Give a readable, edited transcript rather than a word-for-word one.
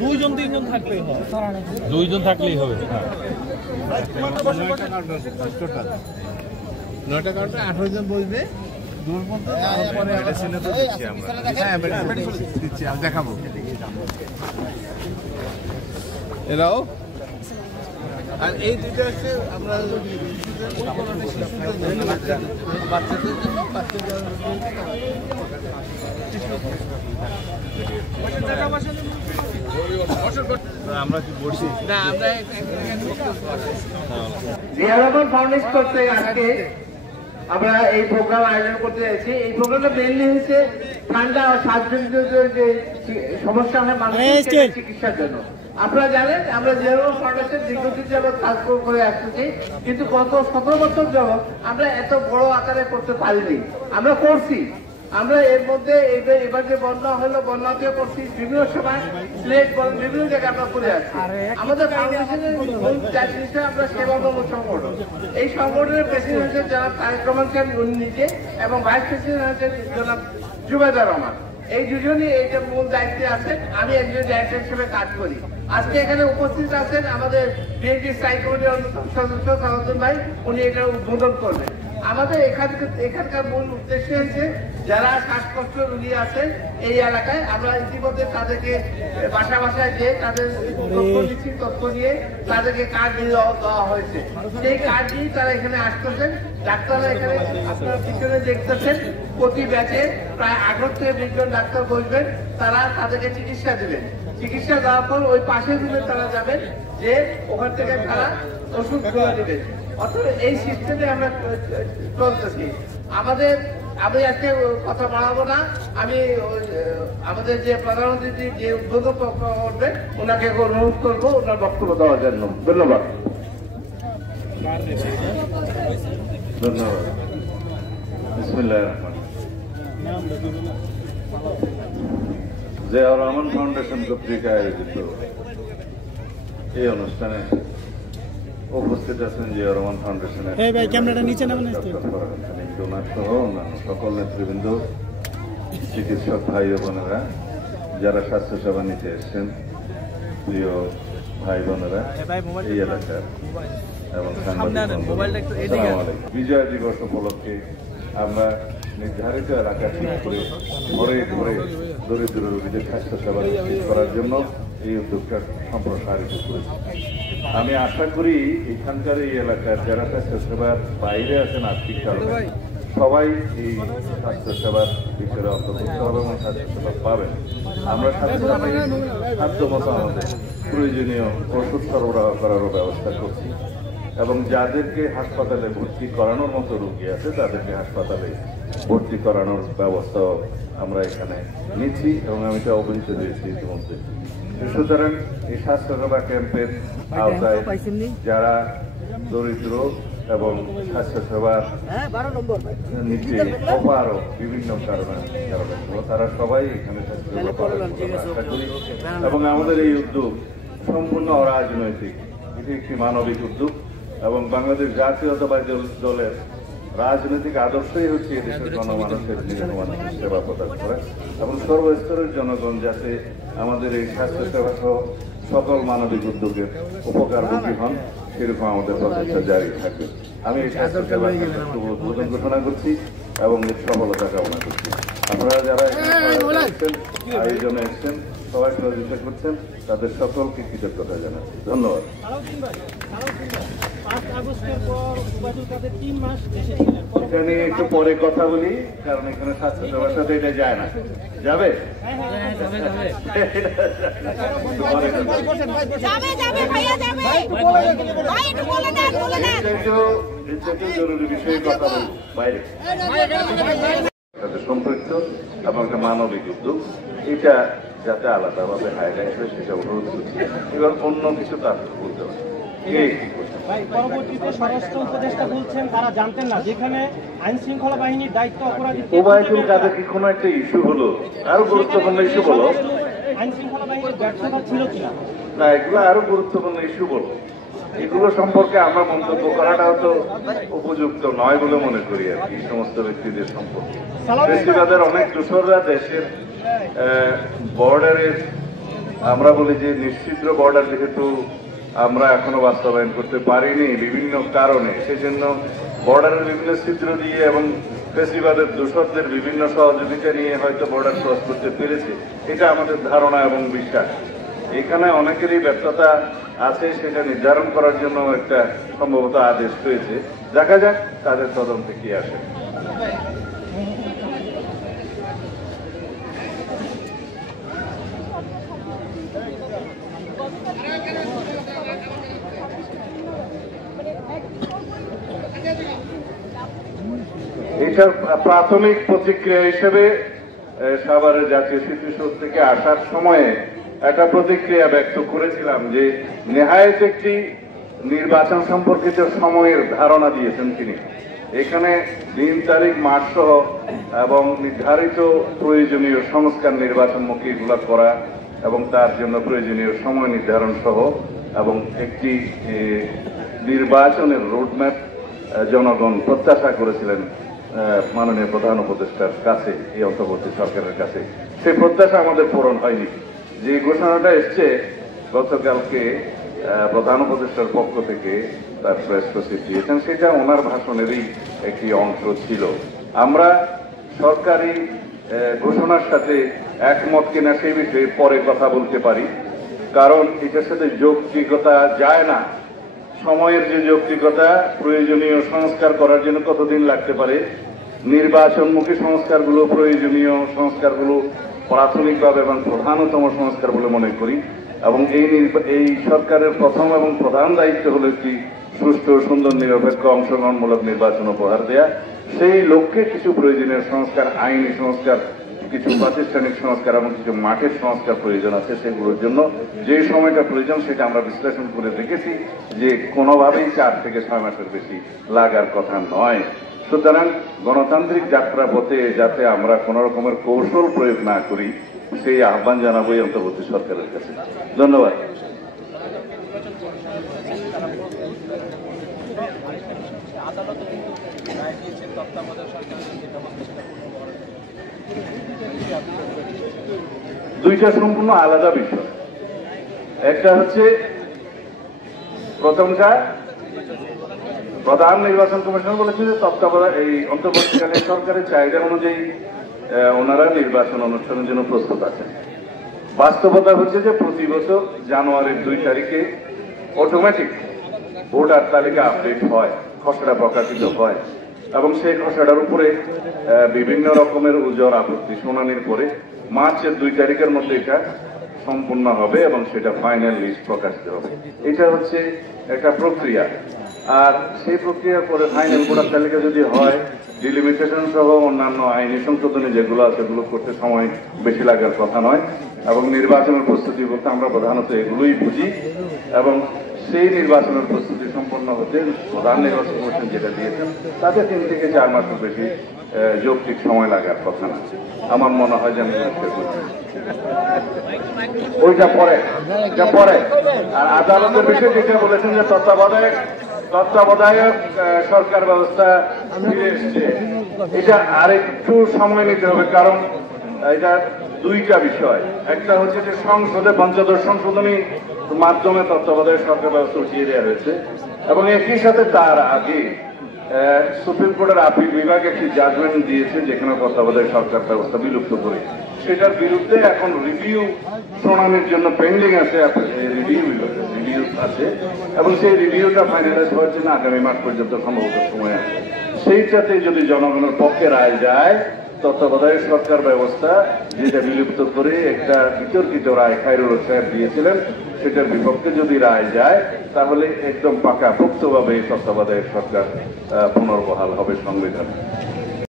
দুইজন তিনজন থাকলেই হবে, দুইজন থাকলেই হবে। 9টা কাউন্টার 18 জন বসবে। দূর পর্যন্ত তারপরে মেডিসিনে তো দিচ্ছি আমরা। হ্যাঁ মেডিসিন দিচ্ছি, আমি দেখাবো। এরাও আর এই দুটো হচ্ছে আমরা বাচ্চাদের জন্য আমরা কি বলছি না, আমরা জিয়া রহমান ফাউন্ডেশন করতে আজকে আমরা এই প্রোগ্রাম আয়োজন করতে যাচ্ছি। এই প্রোগ্রামটা মেনলি হচ্ছে ঠান্ডা ও শ্বাসজনিত যে সমস্যা হয় মানুষের চিকিৎসার জন্য। আপনারা জানেন আমরা জিয়া রহমান ফাউন্ডেশন দীর্ঘদিন যাবৎ কাজ করে আসতেছি, কিন্তু গত 17 বছর যাবৎ আমরা এত বড় আকারে করতে পারিনি। আমরা করছি, আমরা এর মধ্যে এবার যে বন্যা হলো, বন্যাতে করছি, বিভিন্ন সময় প্লেট বিভিন্ন জায়গায় আমরা করে আসছি। আমাদের ফাউন্ডেশনের মূল জিনিসটা আমরা সেবামূলক সংগঠন। এই সংগঠনের প্রেসিডেন্ট হচ্ছেন জনাব তারেক রহমান খান উনি নিজে, এবং ভাইস প্রেসিডেন্ট হচ্ছেন জনাব জুবেদা রহমান। এই দুজনই এইটা মূল দায়িত্বে আছেন, আমি একজন ডাইরেক্টর হিসেবে কাজ করি। আজকে এখানে উপস্থিত আছেন আমাদের বিএনপি স্থায়ী কমিটির অন্যতম সদস্য সালাউদ্দিন ভাই, উনি এটা উদ্বোধন করবেন। আমাদের এখানকার মূল উদ্দেশ্য হচ্ছে যারা শ্বাসকষ্ট রোগী আছেন এই এলাকায়, আমরা ইতিমধ্যে তাদেরকে বাসায় যেয়ে তাদের তথ্য নিয়ে তাদেরকে কার্ড দিয়ে দেওয়া হয়েছে। সেই কার্ড দিয়ে তারা এখানে আসতেছেন। ডাক্তাররা এখানে আপনারা পিছনে দেখতেছেন, প্রতি ব্যাচে প্রায় 18 থেকে 20 জন ডাক্তার বসবেন, তারা তাদেরকে চিকিৎসা দেবেন। চিকিৎসা দেওয়ার পর ওই পাশের রুমে তারা যাবেন, যে ওখান থেকে তারা ওষুধ গুলো দেবেন। অর্থাৎ এই সিস্টেমে আমরা চলতেছি। আমি আজকে কথা বাড়াবো না, আমি আমাদের যে প্রধানমন্ত্রী যে উদ্বোধন করবেন ওনাকে অনুরোধ করবো ওনার বক্তব্য দেওয়ার জন্য। ধন্যবাদ। ধন্যবাদ। বিসমিল্লাহির জিয়া রহমান ফাউন্ডেশন কর্তৃক আয়োজিত এই অনুষ্ঠানে উপস্থিত আছেন জিয়া রহমান ফাউন্ডেশনের ডোনার সহ অন্যান্য সকল নেতৃবৃন্দ, চিকিৎসক ভাই ও বোনেরা, যারা স্বাস্থ্যসেবা নিতে এসছেন, প্রিয় ভাই বোনেরা এই এলাকার এবং বিজয় দিবস উপলক্ষে আমরা নির্ধারিত এলাকা ঠিক করে ঘরে ঘরে দরিদ্র রোগীদের স্বাস্থ্যসেবা নিশ্চিত করার জন্য এই উদ্যোগটা সম্প্রসারিত করেছি। আমি আশা করি এখানকার এই এলাকার যারা স্বাস্থ্যসেবার বাইরে আছেন আর্থিক কারণে সবাই এই স্বাস্থ্যসেবার বিষয়ে অন্তর্ভুক্ত হবে এবং স্বাস্থ্যসেবা পাবেন। আমরা সাধ্য মতো আমাদের প্রয়োজনীয় ওষুধ সরবরাহ করারও ব্যবস্থা করছি, এবং যাদেরকে হাসপাতালে ভর্তি করানোর মতো রোগী আছে তাদেরকে হাসপাতালে ভর্তি করানোর ব্যবস্থাও আমরা এখানে নিচ্ছি, এবং আমি এটা অবহিত হয়েছি ইতিমধ্যে। সুতরাং এই স্বাস্থ্যসেবা ক্যাম্পের আওতায় যারা দরিদ্র এবং স্বাস্থ্যসেবার নিচে অপারও বিভিন্ন কারণে তারা সবাই এখানে স্বাস্থ্যসেবা পালন আশা করি। এবং আমাদের এই উদ্যোগ সম্পূর্ণ অরাজনৈতিক, এটি একটি মানবিক উদ্যোগ, এবং বাংলাদেশ জাতীয়তাবাদী দলের রাজনৈতিক আদর্শই হচ্ছে এদেশের জনমানুষের নিরাপদ সেবা প্রদান করা, এবং সর্বস্তরের জনগণ যাতে আমাদের এই স্বাস্থ্যসেবা সহ সকল মানবিক উদ্যোগের উপকারভোগী হন, সেরকম আমাদের প্রচেষ্টা জারি থাকবে। আমি এই স্বাস্থ্যসেবা উদ্বোধন ঘোষণা করছি এবং এর সফলতা কামনা করছি। আপনারা যারা আয়োজনে এসছেন, সবাই সহযোগিতা করছেন, তাদের সকলকে কৃতজ্ঞতা জানাচ্ছি। ধন্যবাদ। এটা নিয়ে একটু পরে কথা বলি, কারণ এখানে স্বাস্থ্যসেবার সাথে এটা যায় না। যাবে? জরুরি বিষয়ে কথা বলি বাইরে, সম্পৃক্ত এবং একটা মানবিক উদ্যোগ, এটা যাতে আলাদাভাবে হাইলাইট হয় সেটা অনুরোধ করছি। এবার অন্য কিছু তার বলতে হবে। পরবর্তীতে স্বরাষ্ট্র উপদেষ্টা বলছেন তারা জানতেন না, যেখানে আইন শৃঙ্খলা বাহিনীর দায়িত্ব অপরাধী ওবায়দুল কাদের কি কোনো একটা ইস্যু হলো, আরো গুরুত্বপূর্ণ ইস্যু বলো, আইন শৃঙ্খলা বাহিনীর ব্যর্থতা ছিল কিনা? না, এগুলো আরো গুরুত্বপূর্ণ ইস্যু বলো। এগুলো সম্পর্কে আমরা মন্তব্য করাটা হয়তো উপযুক্ত নয় বলে মনে করি আর কি, সমস্ত ব্যক্তিদের সম্পর্কে। ফেসিবাদের অনেক দূষররা দেশের বর্ডারের, আমরা বলি যে নিশ্চিদ্র বর্ডার যেহেতু আমরা এখনো বাস্তবায়ন করতে পারিনি বিভিন্ন কারণে, সেজন্য বর্ডারের বিভিন্ন ছিদ্র দিয়ে এবং ফেসিবাদের দূষরদের বিভিন্ন সহযোগিতা নিয়ে হয়তো বর্ডার ক্রস করতে পেরেছে, এটা আমাদের ধারণা এবং বিশ্বাস। এখানে অনেকেরই ব্যর্থতা আছে, সেটা নির্ধারণ করার জন্য একটা সম্ভবত আদেশ হয়েছে। দেখা যাক তাদের তদন্তে কি আসে। এটার প্রাথমিক প্রতিক্রিয়া হিসেবে সাভারের জাতীয় স্মৃতিসৌধ থেকে আসার সময়ে একটা প্রতিক্রিয়া ব্যক্ত করেছিলাম যে নেহায়েত একটি নির্বাচন সম্পর্কিত সময়ের ধারণা দিয়েছেন তিনি। এখানে দিন তারিখ মাস সহ এবং নির্ধারিত প্রয়োজনীয় সংস্কার নির্বাচনমুখী এগুলো করা এবং তার জন্য প্রয়োজনীয় সময় নির্ধারণ সহ এবং একটি নির্বাচনের রোডম্যাপ জনগণ প্রত্যাশা করেছিলেন মাননীয় প্রধান উপদেষ্টার কাছে, এই অন্তর্বর্তী সরকারের কাছে। সেই প্রত্যাশা আমাদের পূরণ হয়নি। যে ঘোষণাটা এসছে গতকালকে প্রধান উপদেষ্টার পক্ষ থেকে তার প্রেস সচিব দিয়েছেন, সেটা ওনার ভাষণেরই একটি অংশ ছিল। আমরা সরকারি ঘোষণার সাথে একমত কিনা সেই বিষয়ে পরে কথা বলতে পারি, কারণ এটার সাথে যৌক্তিকতা যায় না। সময়ের যে যৌক্তিকতা, প্রয়োজনীয় সংস্কার করার জন্য কতদিন লাগতে পারে, নির্বাচনমুখী সংস্কারগুলো, প্রয়োজনীয় সংস্কারগুলো প্রাথমিকভাবে এবং প্রধানতম সংস্কার বলে মনে করি। এবং এই সরকারের প্রথম এবং প্রধান দায়িত্ব হলো একটি সুষ্ঠু, সুন্দর, নিরপেক্ষ, অংশগ্রহণমূলক নির্বাচন উপহার দেয়া। সেই লক্ষ্যে কিছু প্রয়োজনীয় সংস্কার, আইনি সংস্কার, কিছু প্রাতিষ্ঠানিক সংস্কার এবং কিছু মাঠের সংস্কার প্রয়োজন আছে। সেগুলোর জন্য যে সময়টা প্রয়োজন সেটা আমরা বিশ্লেষণ করে দেখেছি যে কোনোভাবেই 4 থেকে 6 মাসের বেশি লাগার কথা নয়। সুতরাং গণতান্ত্রিক যাত্রা পথে যাতে আমরা কোন রকমের কৌশল প্রয়োগ না করি, সেই আহ্বান জানাবোই অন্তর্বর্তী সরকারের কাছে। ধন্যবাদ। দুইটা সম্পূর্ণ আলাদা বিষয়। একটা হচ্ছে প্রথমটা প্রধান নির্বাচন কমিশন বলেছে যে তত্ত্বাবধায়ক এই অন্তর্বর্তীকালীন সরকারের চাহিদা অনুযায়ী ওনারা নির্বাচন অনুষ্ঠানের জন্য প্রস্তুত আছেন। বাস্তবতা হচ্ছে যে প্রতি বছর জানুয়ারির 2 তারিখে অটোমেটিক ভোটার তালিকা আপডেট হয়, খসড়া প্রকাশিত হয় এবং সেই খসড়ার উপরে বিভিন্ন রকমের উজর আপত্তি শুনানির পরে মার্চের 2 তারিখের মধ্যে এটা সম্পূর্ণ হবে এবং সেটা ফাইনাল লিস্ট প্রকাশিত হবে। এটা হচ্ছে একটা প্রক্রিয়া। আর সেই প্রক্রিয়ার পরে ফাইনাল ভোটার তালিকা যদি হয়, ডিলিমিটেশন সহ অন্যান্য আইনি সংশোধনী যেগুলো আছে সেগুলো করতে সময় বেশি লাগার কথা নয়। এবং নির্বাচনের প্রস্তুতি বলতে আমরা প্রধানত এগুলোই বুঝি এবং সেই নির্বাচনের প্রস্তুতি সম্পন্ন হতে প্রধান নির্বাচন কমিশন যেটা দিয়েছেন তাতে 3 থেকে 4 মাসের বেশি যৌক্তিক সময় লাগার কথা না। আমার মনে হয় যে আমি ওইটা পরে আর আদালতের বিষয়ে যেটা বলেছেন যে তত্ত্বাবধায়ক সরকার ব্যবস্থা ফিরে এসছে, এটা আরেকটু সময় নিতে হবে। কারণ এটা দুইটা বিষয়। একটা হচ্ছে যে সংসদে 5ম সংশোধনীর মাধ্যমে তত্ত্বাবধায়ক সরকার ব্যবস্থা উঠিয়ে দেওয়া হয়েছে এবং একই সাথে তার আগে সুপ্রিম কোর্টের আপিল বিভাগ একটি জাজমেন্ট দিয়েছে যেখানে তত্ত্বাবধায়ক সরকার ব্যবস্থা বিলুপ্ত করে। সেটার বিরুদ্ধে এখন রিভিউ শুনানির জন্য পেন্ডিং আছে, রিভিউ আছে এবং সেই রিভিউটা ফাইনালাইজ হওয়ার জন্য আগামী মাস পর্যন্ত সম্ভবত সময় আছে। সেইটাতে যদি জনগণের পক্ষে রায় যায়, তত্ত্বাবধায়ক সরকার ব্যবস্থা যেটা বিলুপ্ত করে একটা বিতর্কিত রায় খায়রুল সাহেব দিয়েছিলেন, সেটার বিপক্ষে যদি রায় যায় তাহলে একদম পাকাপোক্তভাবে তত্ত্বাবধায়ক সরকার পুনর্বহাল হবে সংবিধান।